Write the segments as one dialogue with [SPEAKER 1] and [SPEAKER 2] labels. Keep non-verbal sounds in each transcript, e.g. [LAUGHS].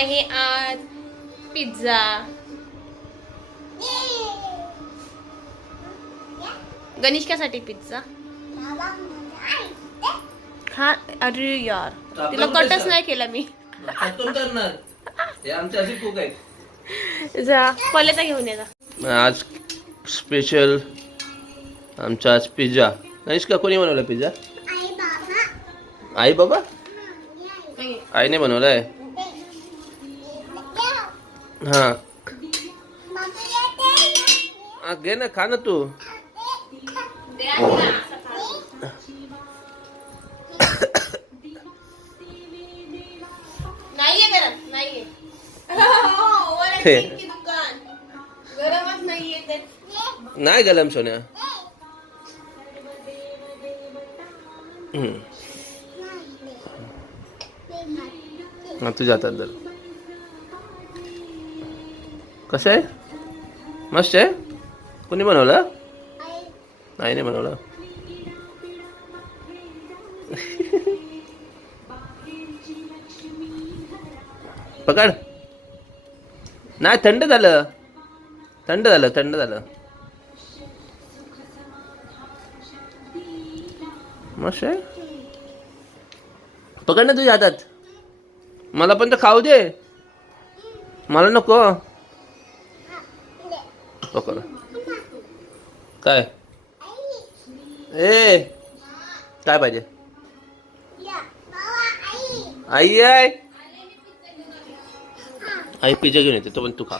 [SPEAKER 1] आहे आज. Pizza गणिष्कासाठी pizza खा अरे यार. तिला कटच नाही केला मी. [LAUGHS] जा पलेचा घेऊन ये जा.
[SPEAKER 2] आज स्पेशल आमचा आज पिझ्झा गणेश का कोणी बनवला पिझ्झा आई बाबा. आईने बनवलाय. हा हा, घे ना खा ना तू.
[SPEAKER 1] गरम
[SPEAKER 2] हे.
[SPEAKER 1] ते
[SPEAKER 2] नाही गलम सोन्या. हम्म. हा तुझ्या हातात धर. कसं? आहे मस्त आहे? कोणी बनवलं? आईने बनवलं. पकड. नाही थंड झालं. थंड झालं थंड झालं. मस्त आहे? पकड ना तुझ्या हातात. मला पण तर खाऊ दे. मला नको. पकड. काय? ए काय पाहिजे? आई आहे आई पिझ्झा घेऊन येते तो पण तू खा.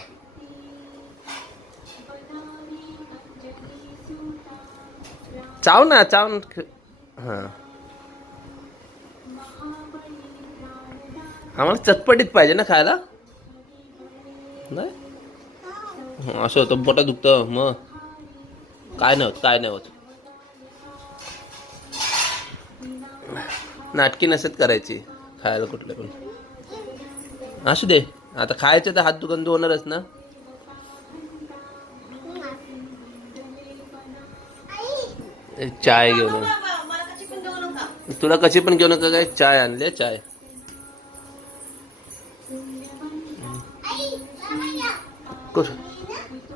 [SPEAKER 2] चाव ना चाव ना. हां. आम्हाला चटपटीत पाहिजे ना खायला? नाही? असं होतं पोटात दुखतं मग. काय नाही होत काय नाही होत नाटकी नसत करायची खायला कुठलं पण. असू दे आता खायचं तर हात दुकान होणारच ना. चाय घेऊन तुला कशी पण घेऊ नका काय? चाय आणले चाय. कुठं?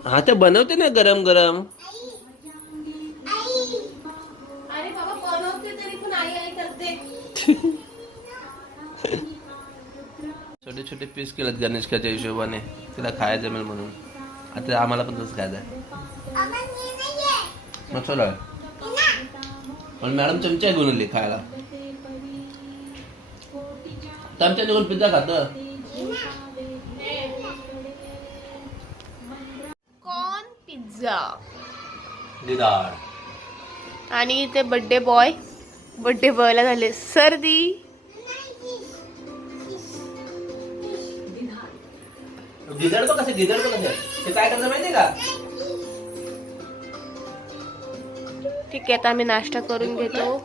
[SPEAKER 2] हा ते बनवते ना गरम गरम.
[SPEAKER 1] अरे बाबा बनवते तरी पण आई आई करते.
[SPEAKER 2] छोटे छोटे पीस केलेत गणेशकाच्या हिशोबाने. तिला खायला जमेल म्हणून. आता आम्हाला पण तसं खायचं आहे मसाला आहे पण मॅडम चमचा घेऊन आली खायला. चमचा घेऊन पिझ्झा खातं
[SPEAKER 1] कॉर्न पिझ्झा आणि ते बर्थडे बॉय बर्थडे बॉयला झाले. सर्दी.
[SPEAKER 2] गिदड बघ कसं गिदड बघ कसं. ते काय करतं का?
[SPEAKER 1] ठीक आहे आता आम्ही नाश्ता करून घेतो.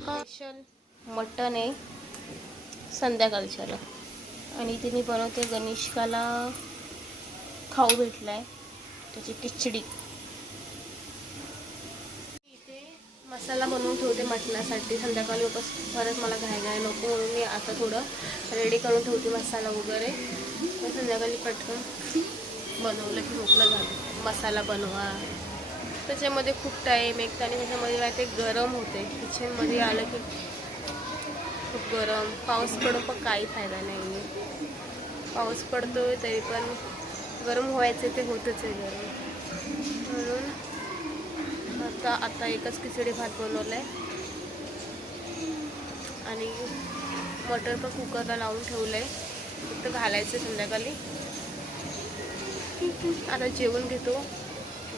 [SPEAKER 1] स्पेशल मटन आहे. संध्याकाळच्याला. आणि ते मी बनवते गणेशकाला खाऊ भेटलाय. त्याची खिचडी. इथे मसाला बनवून ठेवते मटणासाठी. संध्याकाळी वापस परत मला घाय घाय नको म्हणून मी आता थोडं रेडी करून ठेवते मसाला वगैरे. मग संध्याकाळी पटकन बनवलं की मोकळं झालं मसाला बनवा. त्याच्यामध्ये खूप टाईम एक आणि त्याच्यामध्ये काय ते गरम होते. किचनमध्ये आलं की खूप गरम. पाऊस पडून पण काही फायदा नाही आहे पाऊस पडतोय तरी पण गरम व्हायचं ते होतच आहे गरम. म्हणून आता आता एकच खिचडी भात बनवला आहे आणि मटर पण कुकरला लावून ठेवलं आहे फक्त घालायचं संध्याकाळी. आता जेवण घेतो.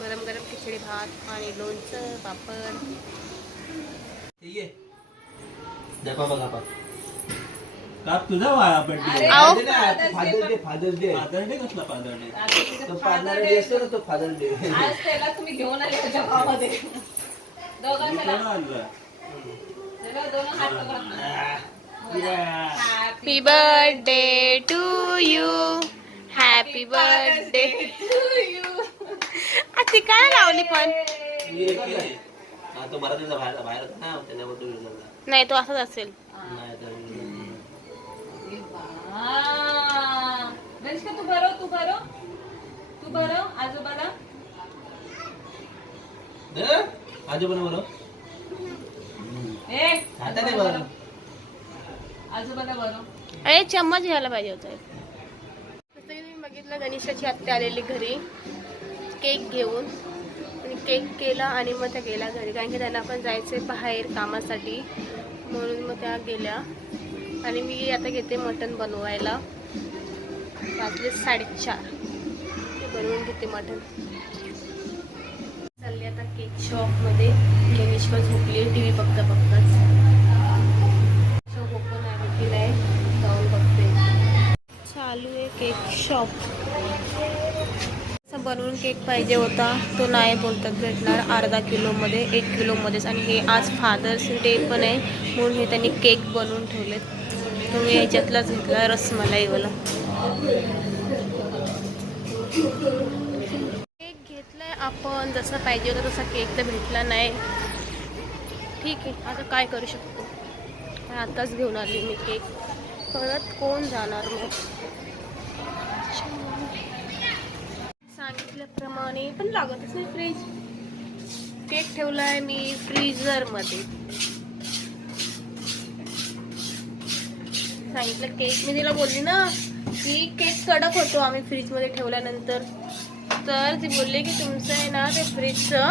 [SPEAKER 1] गरम गरम खिचडी भात आणि लोणचं पापड.
[SPEAKER 2] ये. बघा काप तुझा बर्थडे
[SPEAKER 1] आओ.
[SPEAKER 2] Father day father day
[SPEAKER 3] father day कसला फादर डे
[SPEAKER 2] तो फादर डे असतो ना तो फादर डे
[SPEAKER 4] आज त्याला तुम्ही घेऊन आले त्याच्या भावामध्ये. [LAUGHS]
[SPEAKER 3] मी
[SPEAKER 4] दोघांना
[SPEAKER 3] कोण आणलं
[SPEAKER 4] दोन हात पकडा.
[SPEAKER 1] Happy birthday to you happy birthday ती काय लावली पण?
[SPEAKER 2] हा तो मराठीचा बाहेर बाहेर होता ना.
[SPEAKER 1] नाही तो असाच असेल.
[SPEAKER 2] नाही तर
[SPEAKER 5] गणेशका तू भरव तू भरव. तू भरव आजोबाला.
[SPEAKER 2] दे, आजोबाला बरं
[SPEAKER 5] ए
[SPEAKER 2] हाताने बरं
[SPEAKER 5] आजोबाला भरव.
[SPEAKER 1] अरे चम्मच घ्यायला पाहिजे होता. जसं की तुम्ही बघितलं गणेशाची आत्या आलेली घरी. केक घेऊन. आणि केक केला आणि मग त्या गेल्या घरी. कारण की त्यांना पण जायचं बाहेर कामासाठी. म्हणून मग त्या गेल्या. आणि मी आता घेते मटण बनवायला. वाजले साडेचार. बनवून घेते मटण. चालले आता केक शॉपमध्ये. गणेश झोपली टी व्ही बघता बघताच. ओपन आहे की नाही जाऊन बघते. चालू आहे केक शॉप. असं बनवून केक पाहिजे होता. तो नाही बोलतात भेटणार. अर्धा किलोमध्ये एक किलोमध्येच. आणि हे आज फादर्स डे पण आहे. म्हणून हे त्यांनी केक बनवून ठेवलेत. तो मी याच्यातलाच घेतला रसमलाईवाला. केक घेतलाय आपण जसं पाहिजे होतं तसा केक तर भेटला नाही. ठीक आहे आता काय करू शकतो? आताच घेऊन आली मी केक. परत कोण जाणार मग? सांगितल्याप्रमाणे पण लागतच नाही फ्रीज केक ठेवला आहे मी फ्रीजरमध्ये सांगितलं केक मी तिला बोलली ना की केक कडक होतो आम्ही फ्रीजमध्ये ठेवल्यानंतर. तर ती बोलली की तुमचं आहे ना ते फ्रीजचं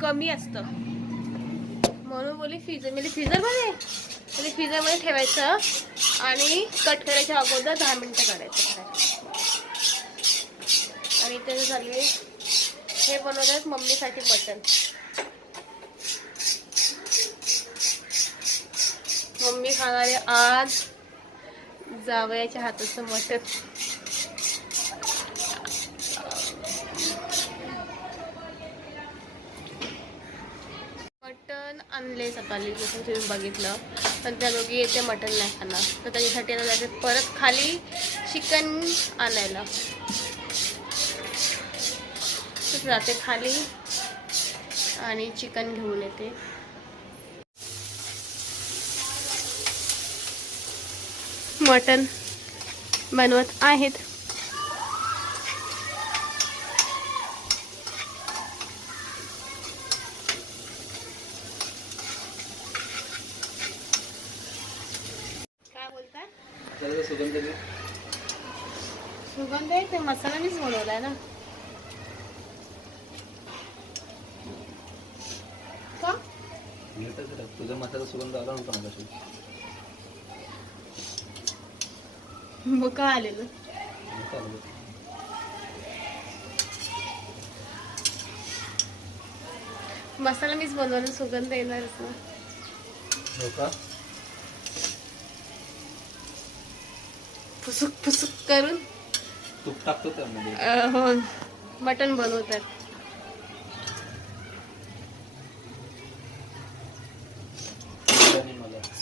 [SPEAKER 1] कमी असतं. म्हणून बोलली फ्रीजर म्हणजे फ्रीजरमध्ये म्हणजे फ्रीजरमध्ये ठेवायचं आणि कट करायच्या अगोदर दहा मिनटं काढायचं आणि त्याचं चालू आहे हे बनवतात मम्मीसाठी मटण. मम्मी खाणार आहे आज जावयाच्या हाताचं मटण. मटण आणले सकाळी जसं तुम्ही बघितलं. पण त्या दोघी येते मटण नाही खाणार. तर त्याच्यासाठी आता जायचं परत खाली चिकन आणायला. जाते खाली आणि चिकन घेऊन येते. मटण बनवत आहेत. काय बोलताय
[SPEAKER 2] त्याला सुगंध
[SPEAKER 1] आहे ते मसाला मीच बनवलाय ना.
[SPEAKER 2] तुझा मसाला सुगंध आला नव्हता मला
[SPEAKER 1] मग का आलेलं. मसाला मीच बनवला सुगंध येणारच ना. फुसुक फुसुक करून.
[SPEAKER 2] तूप टाकतो त्यामध्ये.
[SPEAKER 1] अं, हो. मटण बनवतात.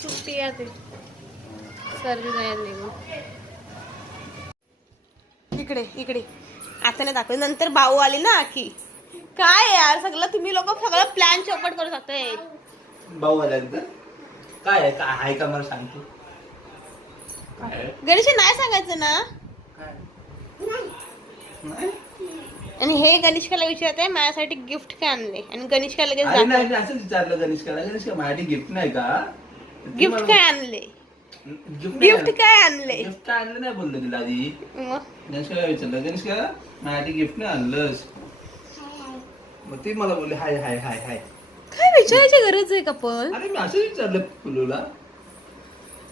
[SPEAKER 1] सुट्टी आहे ते. सर्दी नाही निघून. इकडे इकडे. आता नाही दाखव नंतर भाऊ आली ना आखी. काय यार सगळं तुम्ही लोक सगळं प्लॅन चौपट करू शकताय.
[SPEAKER 2] भाऊ आल्यानंतर काय आहे? काय आहे का मला सांगतो? काय आहे?
[SPEAKER 1] गणेश नाही सांगायचं ना.
[SPEAKER 2] काय नाही.
[SPEAKER 1] आणि हे गणेशकाला विचारत आहे माझ्यासाठी गिफ्ट काय आणले? आणि गणेशका लगेच
[SPEAKER 2] अरे नाही नाही, विचारलं गणेशकाला. गणेशका माझ्यासाठी गिफ्ट नाही का?
[SPEAKER 1] गिफ्ट काय आणले?
[SPEAKER 2] गिफ्ट
[SPEAKER 1] गिफ्ट काय आणले?
[SPEAKER 2] गिफ्ट काय आणलं नाही बोललं तिला आधी.
[SPEAKER 1] मग?
[SPEAKER 2] गणेशकाला विचारलं? गणेशका माझ्यासाठी गिफ्ट नाही आणलंस मग ती मला बोलली हाय हाय हाय हाय.
[SPEAKER 1] काय विचारायची गरज आहे का पण?
[SPEAKER 2] अरे मी असं विचारलं पुलूला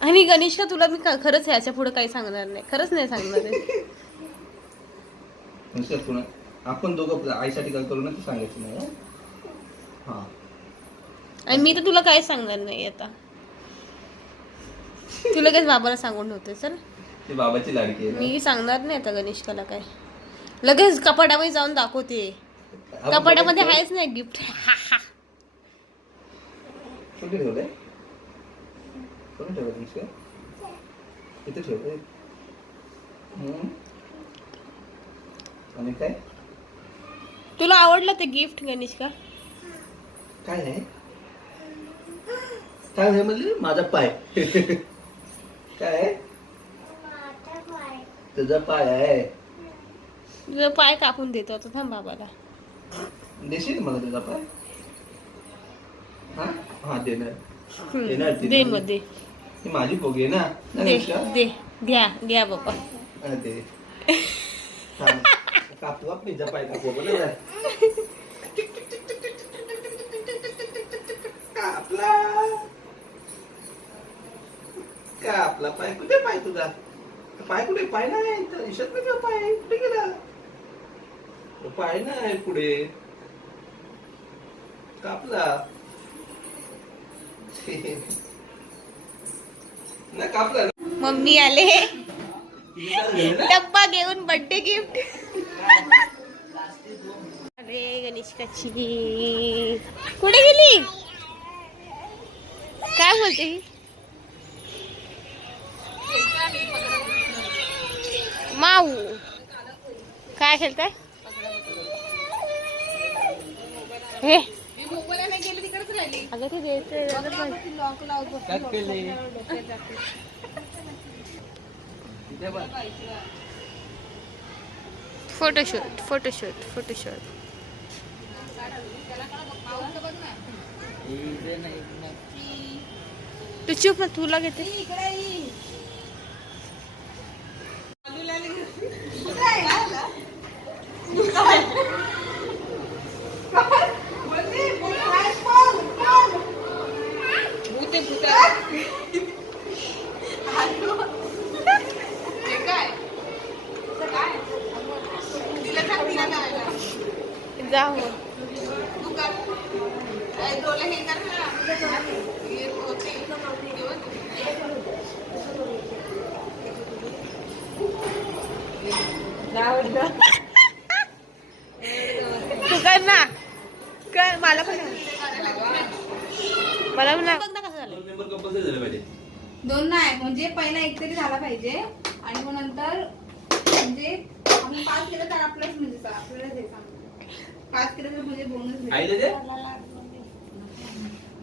[SPEAKER 1] आणि गणेशका तुला मी का- खरंच ह्याच्या पुढे काही सांगणार नाही. खरंच नाही सांगणार आहे. [LAUGHS]
[SPEAKER 2] पुन्हा आपण दोघं आईसाठी काय करू ना ते सांगायचं नाही हं? हा.
[SPEAKER 1] आणि मी तर तुला काही सांगणार नाही आता. तू लगेच बाबाला सांगून ठेवते चल.
[SPEAKER 2] ती बाबाची लाडकी आहे
[SPEAKER 1] मी सांगणार नाही आता गणेशकाला काय. लगेच कपाटामध्ये जाऊन दाखवते.
[SPEAKER 2] आपण
[SPEAKER 1] कपाटामध्ये. आहेच नाही गिफ्ट.
[SPEAKER 2] कुठे ठेवलंय? कुठे ठेवलं गणेशका इथे ठेवलंय. हम्म. आणि काय?
[SPEAKER 1] तुला आवडलं ते गिफ्ट गणेशका?
[SPEAKER 2] काय आहे? काय आहे म्हणजे माझा पाय. [LAUGHS] काय आहे? तुझा पाय आहे.
[SPEAKER 1] तुझं पाय कापून देतो आता थांब बाबाला.
[SPEAKER 2] देशील मला तुझा पाय? हा? हा देणार. देणार ती
[SPEAKER 1] दे
[SPEAKER 2] ना.
[SPEAKER 1] मग दे.
[SPEAKER 2] माझी पोगी आहे ना? नाही
[SPEAKER 1] दे घ्या घ्या बाबा.
[SPEAKER 2] हा, दे. कापू आप मी पाय कापू आपण. कापला. कापला पाय. कुठे पाय तुझा? पाय कुठे? पाय नाही तर ईशात नाही पाय कुठे गेला? पाय नाही पुढे. कापला. नाही कापला. ना.
[SPEAKER 1] मम्मी आले.
[SPEAKER 2] ना?
[SPEAKER 1] डब्बा घेऊन बर्थडे गिफ्ट अरे गणेशकाची. कुठे गेली? काय बोलते? माऊ काय खेळताय? हे. अगं ते द्यायचं फोटोशूट फोटोशूट फोटोशूट तू चुप ना तुला घेते. मला ना कसं झालं
[SPEAKER 2] दोन member compulsory झाले पाहिजे.
[SPEAKER 5] दोन नाही म्हणजे पहिला एक तरी झाला पाहिजे. आणि मग नंतर म्हणजे आपण पाच केलं तर आपलंच म्हणजे आपल्यालाच हे. पाच केलं तर म्हणजे बोनस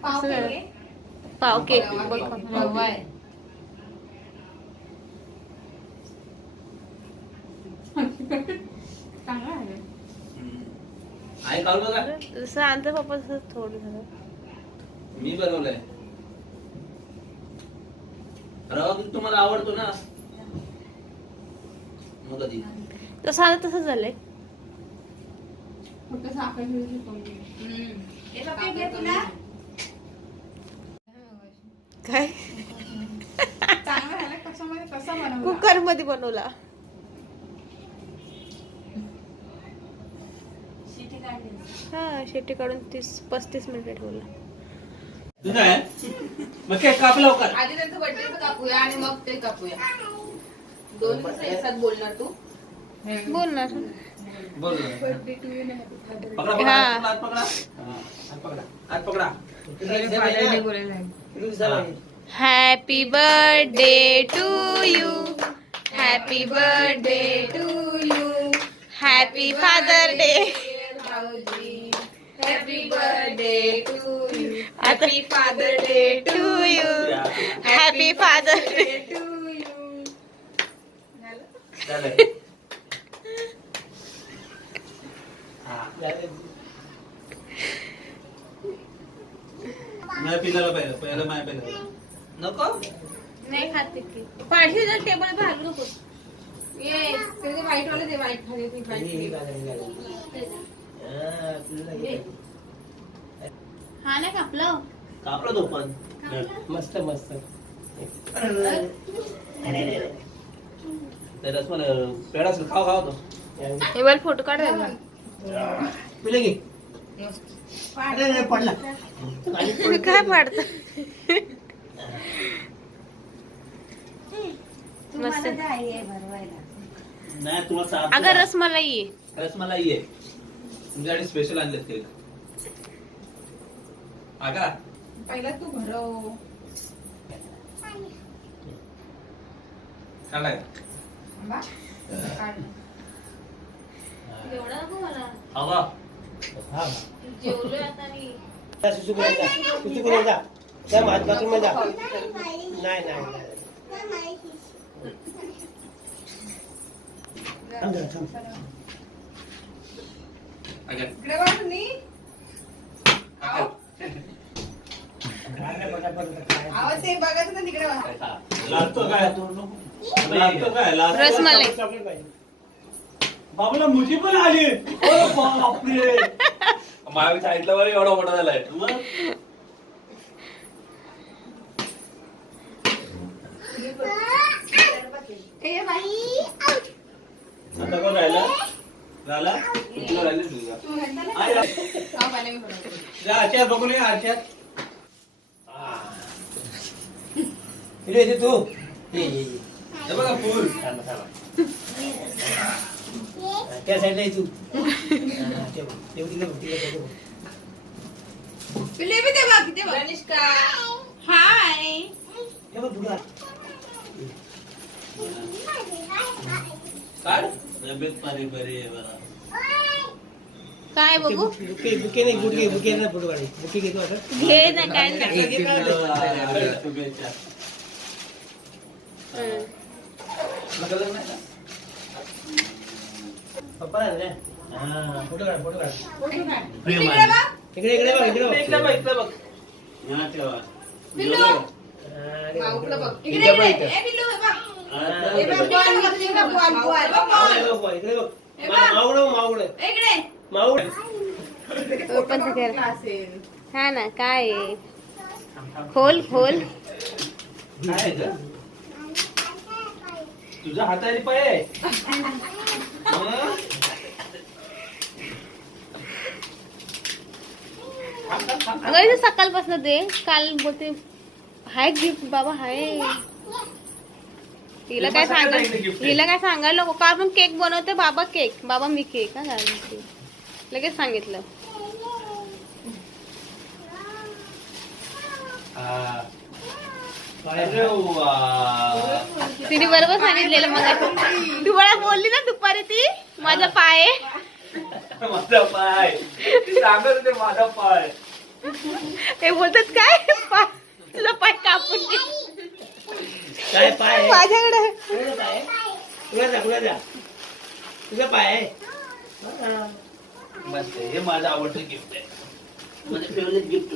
[SPEAKER 5] पाव. केले?
[SPEAKER 1] पाव केक बघ.
[SPEAKER 5] रवा आहे
[SPEAKER 2] आई खाऊ बघा.
[SPEAKER 1] जसं आणतं पप्पा तसं थोडं झालं.
[SPEAKER 2] मी बनवलंय. रवा केक तुम्हाला आवडतो ना? मग कधी?
[SPEAKER 1] जसं आणतं तसं झालंय.
[SPEAKER 5] फक्त साखर.
[SPEAKER 1] काय?
[SPEAKER 5] कुकरमध्ये बनवला.
[SPEAKER 1] हा शेटी काढून तीस पस्तीस मिनिटं ठेवला
[SPEAKER 2] तुझं आहे? मग केक
[SPEAKER 5] आधी त्यांचं कापूया आणि मग ते कापूया. दोन बोलणार तू?
[SPEAKER 1] बोलणार.
[SPEAKER 2] बोल.
[SPEAKER 5] बर्थडे टू यू नाही
[SPEAKER 2] पकडा पकडा
[SPEAKER 1] हा.
[SPEAKER 2] हात पकडा हात पकडा. हात पकडा.
[SPEAKER 1] Happy birthday to you happy birthday to you happy father day
[SPEAKER 5] happy birthday to you
[SPEAKER 1] happy father day to you happy father day
[SPEAKER 5] to you
[SPEAKER 2] नाही पिल्याला पाहिजे पहिलं माय पहिलं नको?
[SPEAKER 1] नाही खाते की पाठी जर टेबल नको.
[SPEAKER 5] ये ते व्हाईट वाले दे व्हाईट खाली व्हाईट
[SPEAKER 1] हा नाही कापलं?
[SPEAKER 2] कापला तो पण.
[SPEAKER 6] मस्त मस्त.
[SPEAKER 2] ते रसमला पेढा असेल खाव खाव तो.
[SPEAKER 1] मला फोटो काढ
[SPEAKER 2] पिले की
[SPEAKER 6] पडला.
[SPEAKER 1] काय पाडत? मस्त. अगं रसमलाई. आहे
[SPEAKER 2] रसमलाई आहे. तुमच्यासाठी स्पेशल आणलेत केक आगा.
[SPEAKER 5] पहिला तू भरव.
[SPEAKER 2] काढलाय
[SPEAKER 5] आंबा? काढ.
[SPEAKER 1] एवढा नको मला.
[SPEAKER 2] हवा.
[SPEAKER 1] जेवलोय आता मी.
[SPEAKER 6] सुचू कोणी जा. सुचू कोणी जा. जा नाही नाही. नाही थांब जरा, थांब.
[SPEAKER 5] इकडे बघ तुम्ही. आहो.
[SPEAKER 6] काय रे, पटापट काय?
[SPEAKER 5] आहो, ते बघायचं तर तिकडे बघा.
[SPEAKER 2] लागतो काय? लागतो काय?
[SPEAKER 1] रसमलाई.
[SPEAKER 2] बाबूला मुजी पण आली. अरे बापरे. [LAUGHS] मागे सांगितलं बरं एवढा मोठा झालाय.
[SPEAKER 5] ए, बाई.
[SPEAKER 2] आता कोण राहिला झाला कुठलं राहिलं तुझा
[SPEAKER 5] तू घातला ना?
[SPEAKER 2] आय, आय.
[SPEAKER 5] आहो, पाणी मी भरवते.
[SPEAKER 2] जा आरशात बघून आरशात.
[SPEAKER 6] तू. ये, ये, ये.
[SPEAKER 2] बघा फुल.
[SPEAKER 6] हा, त्या साईडला ये तू.
[SPEAKER 5] हाय.
[SPEAKER 2] काढ. तब्येत पाणी बरी आहे बरा.
[SPEAKER 1] काय बघू?
[SPEAKER 6] बुके बुके नाही बुके बुके नाही फोटो काढे बुके घेतो आता.
[SPEAKER 1] घे ना काय हं.
[SPEAKER 6] पप्पा आहे हा फोटो काढ फोटो काढ. इकडे इकडे बघ इकडे बघ.
[SPEAKER 2] इकडे बघ इकडे बघ. हा ठेवा.
[SPEAKER 6] हा, इकडे बघ.
[SPEAKER 5] बघ. इकडे, इकडे. ए, पिल्लू, हे बघ. हे बॉल, बॉल,
[SPEAKER 6] इकडे.
[SPEAKER 1] ओपन कर. हा ना काय? खोल खोल?
[SPEAKER 2] तुझ्या हाताने पाय हं?
[SPEAKER 1] अगं सकाळपासून ते काल बोलते हाय गिफ्ट बाबा हाय. हिला काय काय सांगायला नको. का केक बनवते बाबा केक बाबा मी केक हा घालते लगेच सांगितलं. तिने बरोबर सांगितलेलं मग तू मला बोलली ना दुपारी ती माझा पाय.
[SPEAKER 2] माझा पाय ती सांगत होते माझा पाय
[SPEAKER 1] ते बोलतात काय पाय तुझा पाय कापून.
[SPEAKER 6] काय पाय?
[SPEAKER 1] माझ्याकडे
[SPEAKER 6] कुणाचा पाय तुझा पाय.
[SPEAKER 2] मस्त आहे. हे माझं आवडतं गिफ्ट आहे माझं फेवरेट गिफ्ट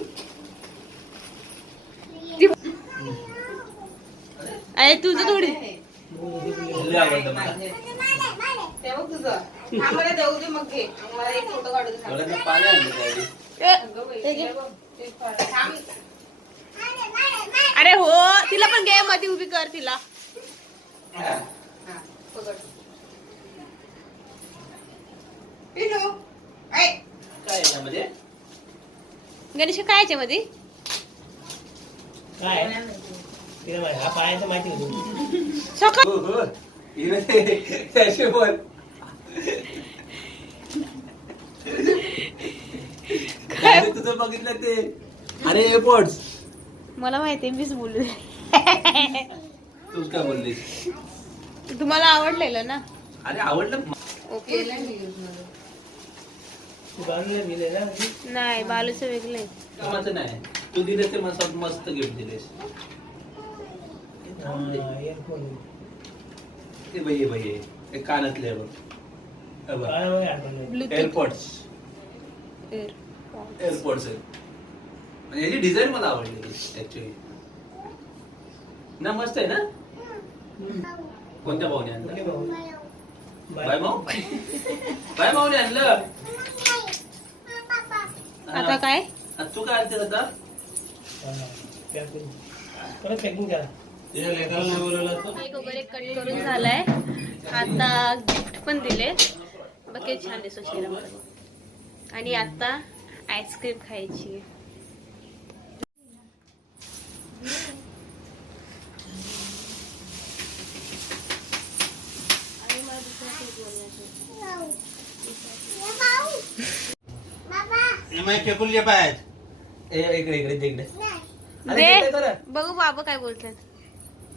[SPEAKER 1] अरे तुझं थोडी
[SPEAKER 2] लय आवडतं मला
[SPEAKER 5] ते बघ तुझं. आम्हाला देऊ दे मग घे. मला एक फोटो काढू दे. सांग.
[SPEAKER 2] थोडंसं पाणी आणलं त्याआधी.
[SPEAKER 5] अगं बाई, हे बघ. ते फळ. थांब.
[SPEAKER 1] अरे हो तिला पण घे मध्ये उभी कर तिला
[SPEAKER 5] हा, पकड.
[SPEAKER 2] काय
[SPEAKER 1] गणेश काय याच्या मध्ये
[SPEAKER 6] काय तिला माहिती हा पायाचं माहिती होतं.
[SPEAKER 1] सकाळ
[SPEAKER 2] हो हो. हिरे, त्याशी बोल. काय? रे तुझं बघितलं ते. अरे एअरपोर्ट्स
[SPEAKER 1] मला माहितीये मीच बोलू.
[SPEAKER 2] तूच काय बोललीस?
[SPEAKER 1] तुम्हाला आवडलेलं ना?
[SPEAKER 2] अरे आवडलं.
[SPEAKER 1] ओके
[SPEAKER 5] केलंय मी use मध्ये.
[SPEAKER 6] तू बांधून दिले ना
[SPEAKER 1] नाही बालूचं वेगळं
[SPEAKER 2] नाही. तू दिले ते मस्त मस्त गिफ्ट दिलेस. ते बाई बाई हे कानातले एअरपोर्ट्स एअरपोर्ट्स म्हणजे याची डिझाईन मला आवडली ऍक्च्युली ना मस्त आहे ना? कोणत्या भाऊने आणलं? बाय भाऊ? बाय भाऊने आणलं?
[SPEAKER 1] आता काय?
[SPEAKER 2] आता तू काय आणते आता?
[SPEAKER 6] परत पॅकिंग करा?
[SPEAKER 1] केक वगैरे कट करून झालाय. आता गिफ्ट पण दिले. बघ छान दिसतो चेहरा आणि आता आईस्क्रीम खायची.
[SPEAKER 2] माझे फेकून घे पाय ए इकडे इकडे दे इकडे. अरे
[SPEAKER 1] दे
[SPEAKER 2] दे तर.
[SPEAKER 1] बघू बाबा काय बोलतात.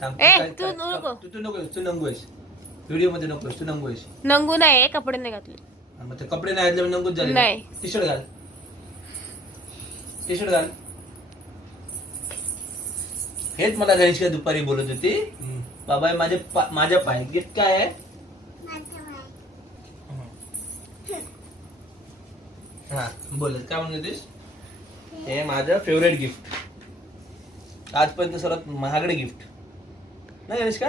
[SPEAKER 2] थांब,
[SPEAKER 1] ए,
[SPEAKER 2] काय-
[SPEAKER 1] तू
[SPEAKER 2] काय-
[SPEAKER 1] नको.
[SPEAKER 2] तू तू नको तू नंगू आहेस व्हिडिओमध्ये नको तू नंगू आहेस
[SPEAKER 1] नंगू नाही कपडे नाही घातले.
[SPEAKER 2] आणि मग ते कपडे नाही घातले नंगूच झाले.
[SPEAKER 1] नाही.
[SPEAKER 2] टी शर्ट घाल. टी शर्ट घाल. हेच मला गणेश दुपारी बोलत होती. बाबा हे माझे पा- माझ्या पाय गिफ्ट काय आहे. हा बोल काय म्हणून होतीस? हे माझं फेवरेट गिफ्ट आजपर्यंत सर्वात महागडे गिफ्ट नाही गणेश का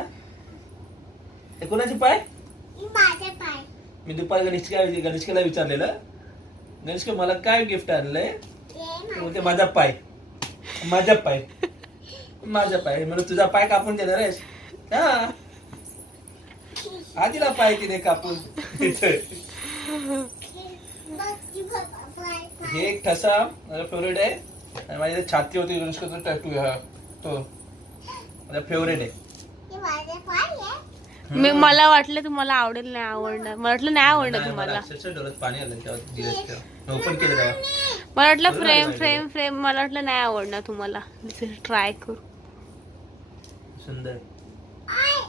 [SPEAKER 2] हे कोणाची पाय? मी दुपारी गणेश गणेशला विचारलेलं. गणेश का मला काय गिफ्ट आणलंय? ते बोलते माझा पाय. माझा पाय. माझा पाय. म्हणजे तुझा पाय कापून देणार आहेस? हा. तिला पाय तिने कापून. [LAUGHS] [LAUGHS] हे एक ठसा माझा फेवरेट आहे. आणि माझी छाती होती गणेश का टॅटू हा. तो. माझा फेवरेट आहे.
[SPEAKER 1] मी मला वाटलं तुम्हाला आवडेल नाही आवडणार. मला वाटलं नाही आवडणार
[SPEAKER 2] नाही, मला
[SPEAKER 1] तुम्हाला.
[SPEAKER 2] अक्षरशः डोळ्यात पाणी आलं तेव्हा दिवस तेव्हा ओपन केलं तेव्हा
[SPEAKER 1] मला वाटलं
[SPEAKER 2] बरोबर
[SPEAKER 1] फ्रेम
[SPEAKER 2] आहे.
[SPEAKER 1] फ्रेम फ्रेम मला वाटलं नाही आवडणार तुम्हाला. ट्राय करू.
[SPEAKER 2] सुंदर. [COUGHS]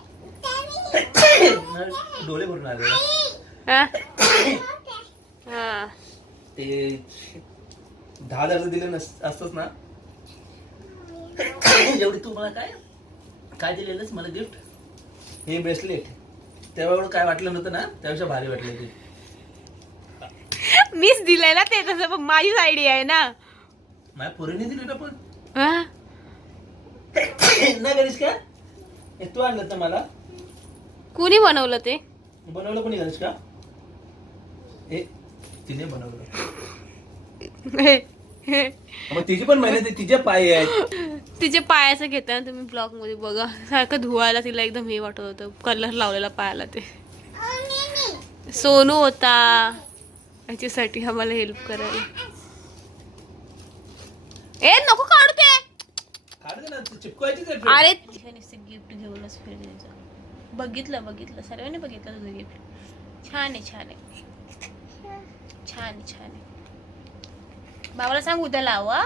[SPEAKER 2] [COUGHS] डोळे भरून आले.
[SPEAKER 1] हा? [COUGHS] हा.
[SPEAKER 2] ते दहा हजार जर दिले नस असतंच ना. एवढी तू मला काय काय दिलेलंस मला गिफ्ट हे ब्रेसलेट तेव्हा एवढं काय वाटलं नव्हतं ना त्यापेक्षा भारी वाटलं ते.
[SPEAKER 1] मीच दिलंय ना ते तसं पण माझीच आयडिया आहे ना.
[SPEAKER 2] माझ्या पोरीने दिलं पण.
[SPEAKER 1] हा?
[SPEAKER 2] नाही गणेश का? हे तू आणलं तर मला.
[SPEAKER 1] कुणी बनवलं ते?
[SPEAKER 2] बनवलं कोणी गणेश का? हे तिने बनवलं. मग तिची पण मेहनत आहे तिचे पाय आहेत.
[SPEAKER 1] तिचे पायाचं घेताना तुम्ही ब्लॉगमध्ये बघा. सारखं धुवायला तिला एकदम हे वाटत होतं. कलर लावलेला पायाला ते. सोनू होता. याच्यासाठी आम्हाला हेल्प करायला. ए नको काढू ते.
[SPEAKER 2] काढ दे ना तू चिपकवायचीच आहे
[SPEAKER 1] अरे गिफ्ट घेऊनच फिरायचं बघितलं बघितलं. सर्वांनी बघितलं तुझं गिफ्ट छान आहे छान आहे. छान छान आहे. बाबाला सांग उद्या लावा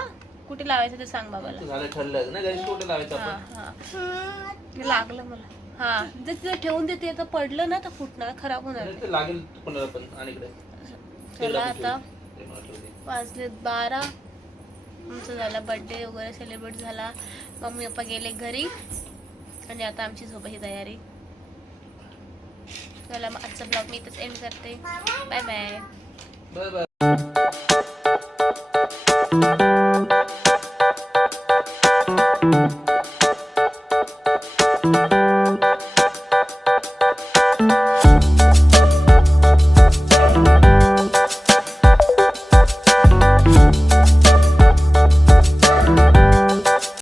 [SPEAKER 1] कुठे लावायचं ते सांग बाबाला.
[SPEAKER 2] झालं ठरलं ना गणेश कुठे लावायचं
[SPEAKER 1] हा
[SPEAKER 2] आपण
[SPEAKER 1] हा. लागलं मला. हा. जर तिथं ठेवून देते आता पडलं ना तर फुटणार खराब होणार
[SPEAKER 2] नाही, ते लागेल कोणाला पण आणि इकडे
[SPEAKER 1] चला आता.
[SPEAKER 2] ते मला ठेवू दे.
[SPEAKER 1] वाजलेत बारा. आमचा झाला बर्थडे वगैरे सेलिब्रेट झाला. मम्मी पप्पा गेले घरी. आणि आता आमची झोपायची तयारी. चला मग आजचा ब्लॉग मी इथंच एंड करते. Bye bye
[SPEAKER 2] bye bye